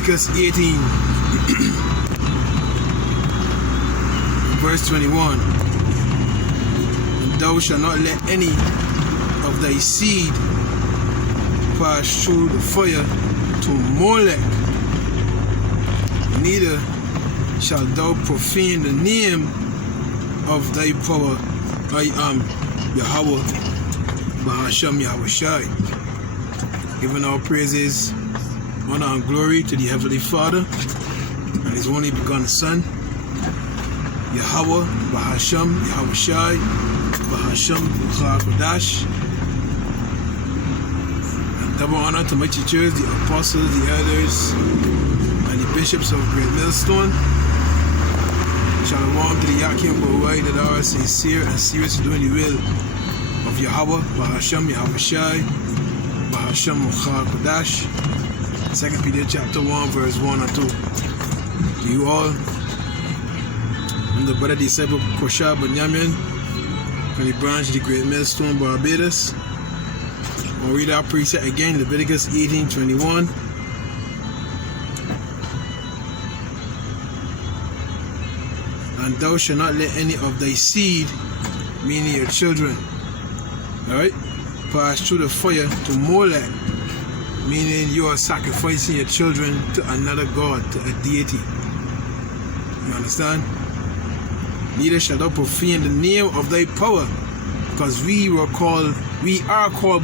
Leviticus 18, verse 21. And thou shalt not let any of thy seed pass through the fire to MOLECH, neither shalt thou profane the name of thy power. I am Yahweh, Bahashem Yahushai. Giving our praises, honor and glory to the Heavenly Father and His only begotten Son, Yahweh, Bahashem Yahushai, Bahashem Kodash. And double honor to my teachers, the apostles, the elders, and the bishops of Great Millstone. Shalom to the Yakim Bawai that are sincere and serious to doing the will of Yahweh, Bahashem Yahushai, Bahashem Kodash. 2 Peter chapter 1, verse 1 and 2. To you all, I'm the brother disciple Kosha Benjamin from the branch of the Great Millstone, Barbados. I'll read our precept again, Leviticus 18:21. And thou shalt not let any of thy seed, meaning your children, alright, pass through the fire to MOLECH, meaning you are sacrificing your children to another god, to a deity. You understand? Neither shalt thou profane the name of thy power, because we are called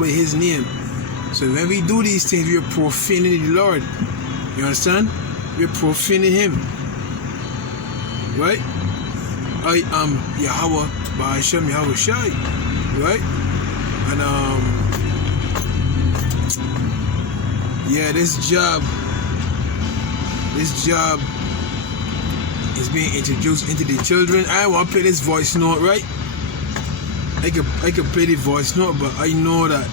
by His name. So when we do these things, we are profaning the Lord. You understand? We are profaning Him. Right? I am Yahweh, Bahashem Yahushai. Right? And yeah, this job is being introduced into the children. I want to play this voice note, right? I could play the voice note, but I know that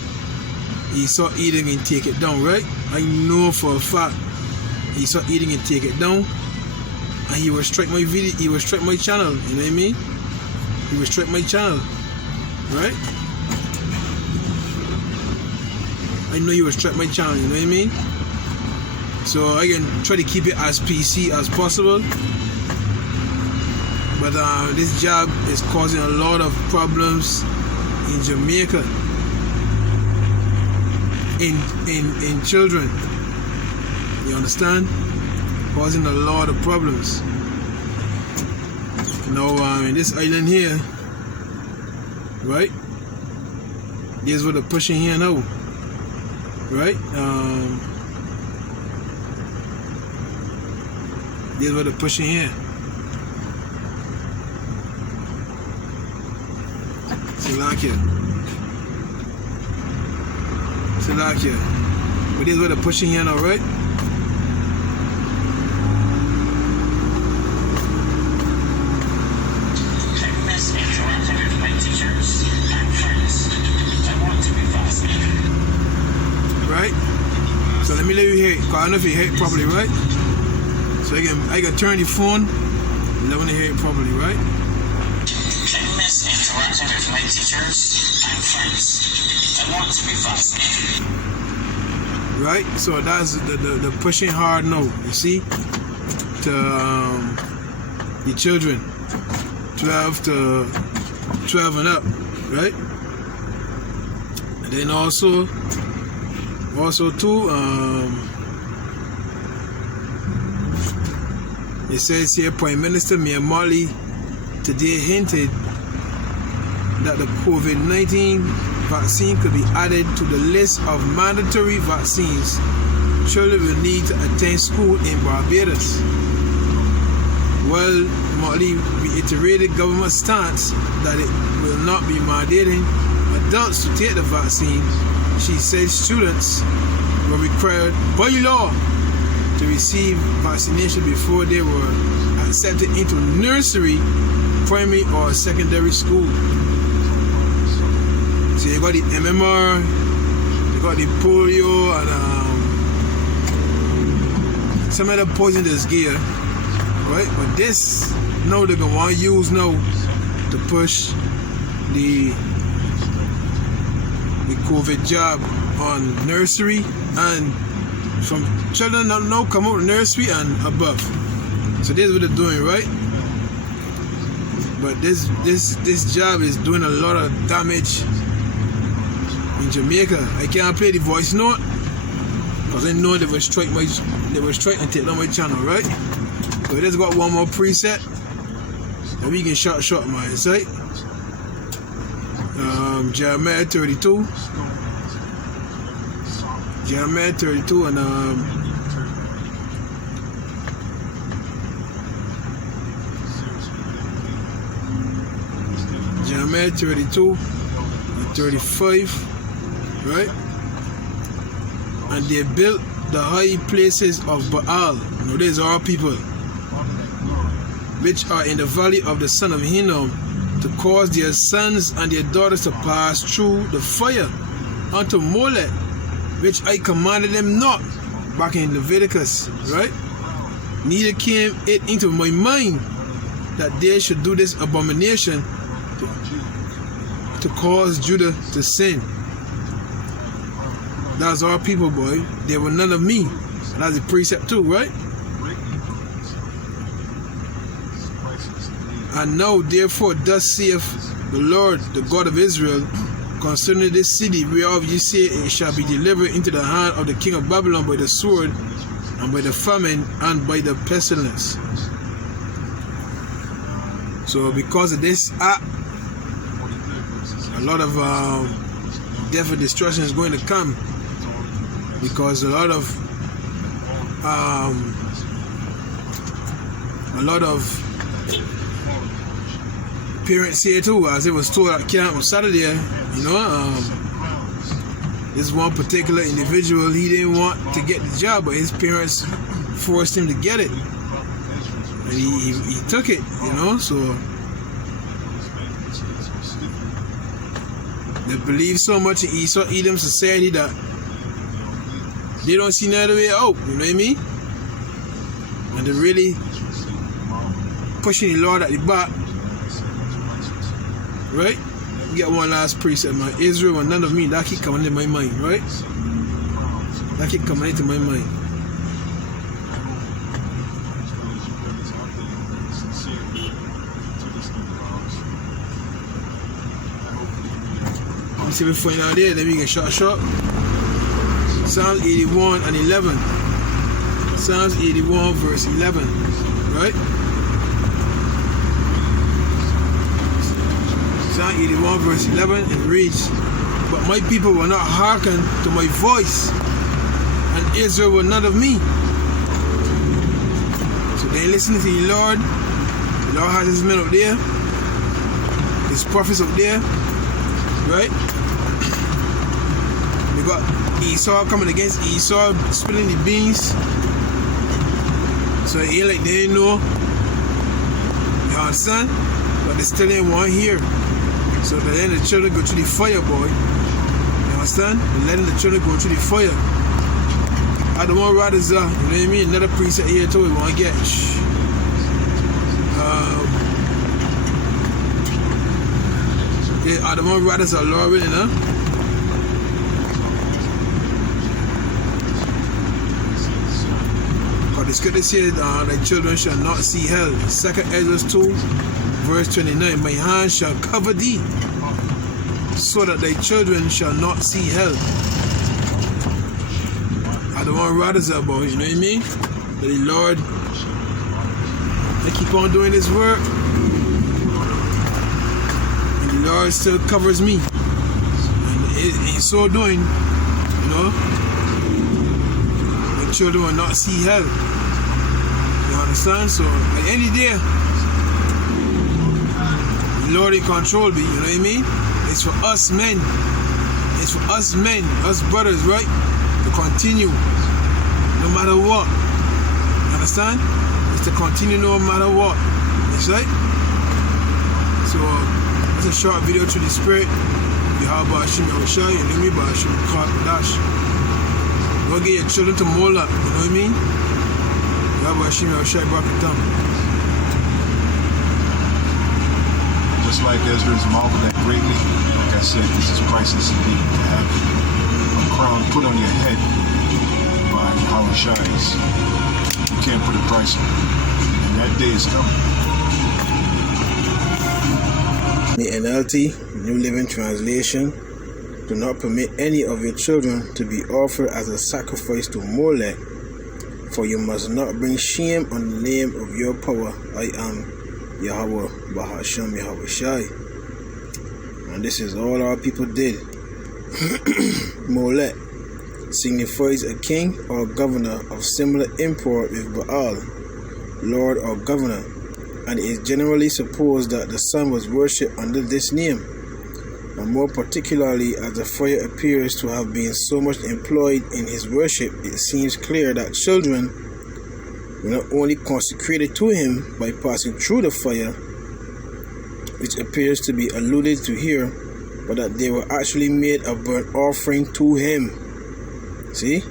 he saw eating and take it down, right? I know for a fact he saw eating and take it down, and he will strike my video. He will strike my channel. You know what I mean? He will strike my channel, right? I know you will strike my channel, you know what I mean? So I can try to keep it as PC as possible. But this job is causing a lot of problems in Jamaica, in children. You understand? Causing a lot of problems. You know, in this island here, right? Here's what they're pushing here now. Right? This is what they're pushing here. Salakia. But this is what they're pushing here now, right? Right? So let me let you hear it, because I don't know if you hear it properly, right? So I can turn the phone and I want to hear it properly, right? Miss interacting with my teachers and friends. I want to be fascinated. Right? So that's the pushing hard no, you see? To the children. 12 and up, right? And then also too, it says here, Prime Minister Mali today hinted that the COVID-19 vaccine could be added to the list of mandatory vaccines children will need to attend school in Barbados. While Mali reiterated government stance that it will not be mandating adults to take the vaccine, she said students were required by law to receive vaccination before they were accepted into nursery, primary or secondary school. So you got the MMR, you got the polio, and some of the poisonous gear, right? But this, now they're gonna want to use now to push the COVID jab on nursery and from children that now come out of nursery and above. So this is what they're doing, right? But this job is doing a lot of damage in Jamaica. I can't play the voice note because I know they will strike and take down my channel, right? So I just got one more preset and we can short my insight. Jeremiah 32. Jeremiah 32 and Jeremiah 32 and 35, right? And they built the high places of Baal. Now these are our people, which are in the valley of the son of Hinnom, to cause their sons and their daughters to pass through the fire unto MOLECH, which I commanded them not, back in Leviticus, right? Neither came it into my mind that they should do this abomination to cause Judah to sin. That's our people, boy. They were none of me. That's the precept too, right? And now, therefore, thus saith the Lord, the God of Israel, concerning this city, whereof ye say it shall be delivered into the hand of the king of Babylon by the sword, and by the famine, and by the pestilence. So, because of this act, a lot of death and destruction is going to come, because a lot of parents here too, as it was told at camp on Saturday, you know, this one particular individual, he didn't want to get the job, but his parents forced him to get it, and he took it, you know. So they believe so much in Esau Edom society that they don't see no other way out, you know what I mean? And they're really pushing the Lord at the back, right? We get one last precept, man. Israel and none of me. That keep coming into my mind, right? That keep coming into my mind. Let me see if we find out there, then we can short. Psalms 81 and 11. Psalms 81 verse 11, right? Psalm 81 verse 11, it reads, but my people will not hearken to my voice, and Israel will not of me. So they listen to the Lord. The Lord has his men up there, his prophets up there, right? We got Esau coming against Esau, spilling the beans. So it ain't like they ain't know. You understand? But they still ain't one here. So they're letting the children go through the fire, boy. You understand? They're letting the children go through the fire. I don't want riders, you know what I mean? Another preset here too, we want to get. Yeah, I don't want riders are Lord willing, huh? Because the scripture says that children shall not see hell. 2 Ezra 2 verse 29, my hand shall cover thee, so that thy children shall not see hell. I don't want riders up, boy, you know what I mean? But the Lord, they keep on doing this work, and the Lord still covers me. And in so doing, you know, the children will not see hell. You understand? So, at any day, Lord in control be, you know what I mean? It's for us men. It's for us men, us brothers, right? To continue no matter what. You understand? It's to continue no matter what. That's right? So, it's a short video through the spirit. You have Bashim Yahushua, you know me, Bashim Dash. Go get your children to MOLECH, you know what I mean? You have Bashim Yahushua, Barakatam. Just like Ezra's marveled at greatly, like I said, this is priceless indeed to have a crown put on your head by by Yahweh Shai's. You can't put a price on it. And that day is coming. The NLT, New Living Translation, do not permit any of your children to be offered as a sacrifice to Molech, for you must not bring shame on the name of your power. I am Yahweh Bahasham Yahweh Shai. And this is all our people did. Molech signifies a king or governor of similar import with Baal, lord or governor, and it is generally supposed that the sun was worshipped under this name. And more particularly, as the fire appears to have been so much employed in his worship, it seems clear that children were not only consecrated to him by passing through the fire, which appears to be alluded to here, but that they were actually made a burnt offering to him. See?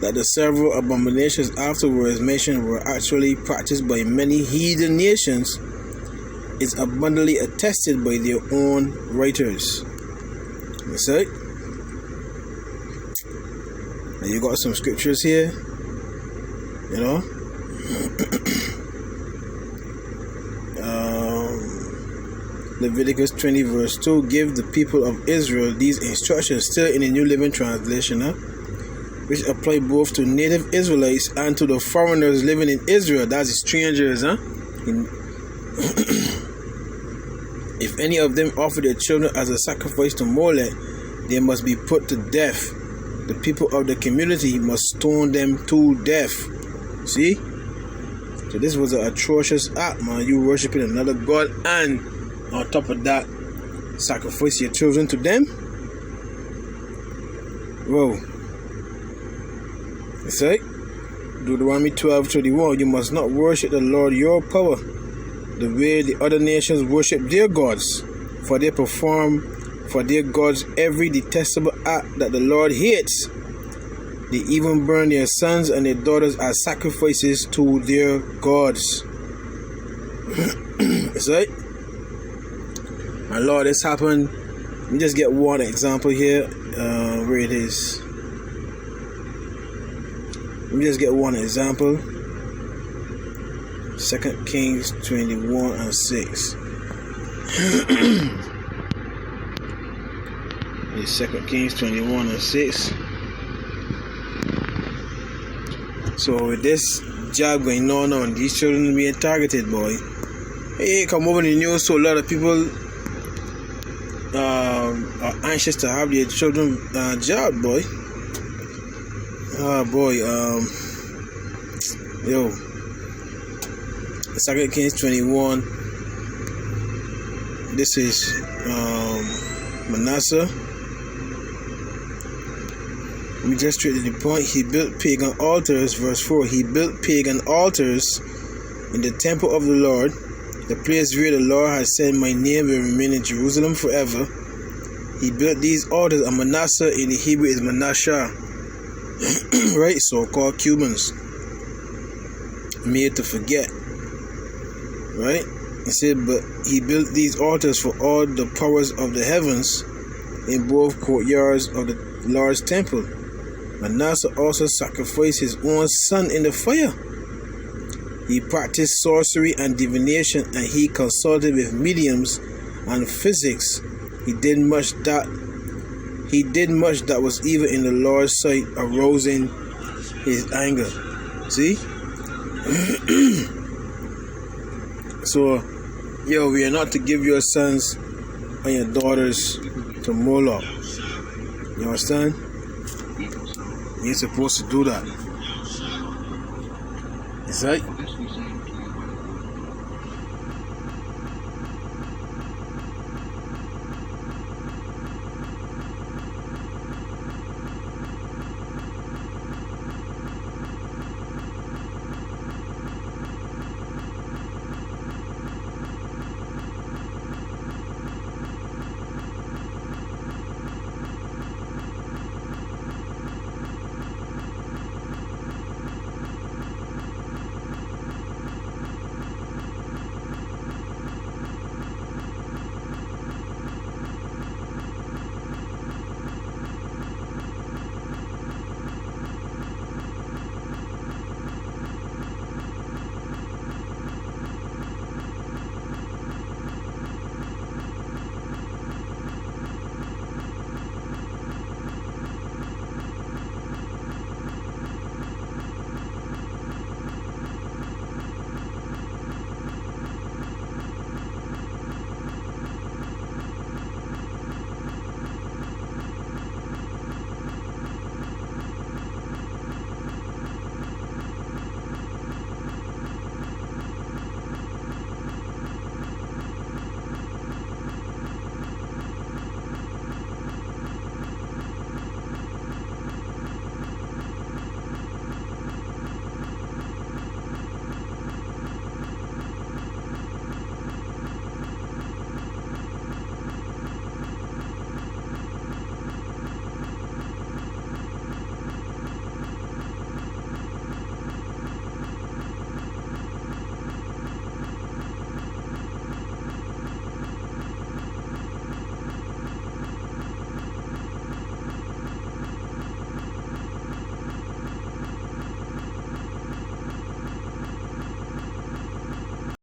That the several abominations afterwards mentioned were actually practiced by many heathen nations is abundantly attested by their own writers. You see? And you got some scriptures here, you know. Leviticus 20 verse 2, give the people of Israel these instructions, still in the New Living Translation, which apply both to native Israelites and to the foreigners living in Israel, that's the strangers. If any of them offer their children as a sacrifice to Molech, they must be put to death. The people of the community must stone them to death. See? So this was an atrocious act, man. You worshiping another god, and on top of that, sacrifice your children to them? Whoa. It's right. Deuteronomy 12:31. You must not worship the Lord your power the way the other nations worship their gods, for they perform for their gods every detestable act that the Lord hates. They even burn their sons and their daughters as sacrifices to their gods. That's right. My Lord, this happened. Let me just get one example here. Where it is. Let me just get one example. 2 Kings 21 and 6. 2 Kings 21 and 6. So with this job going on, these children being targeted, boy. Hey, come over in the news, so a lot of people are anxious to have their children jabbed, boy. Yo. 2 Kings 21. This is Manasseh. Let me just straight to the point. He built pagan altars, verse 4. He built pagan altars in the temple of the Lord, the place where the Lord has said, my name will remain in Jerusalem forever. He built these altars, and Manasseh in the Hebrew is Manasseh. Right? So-called Cubans. Made to forget. Right? He said, but he built these altars for all the powers of the heavens in both courtyards of the Lord's temple. Manasseh also sacrificed his own son in the fire. He practiced sorcery and divination, and he consulted with mediums and physics. He did much that was evil in the Lord's sight, arousing his anger. See? So, yo, we are not to give your sons and your daughters to Moloch. You understand? You ain't supposed to do that. Is that?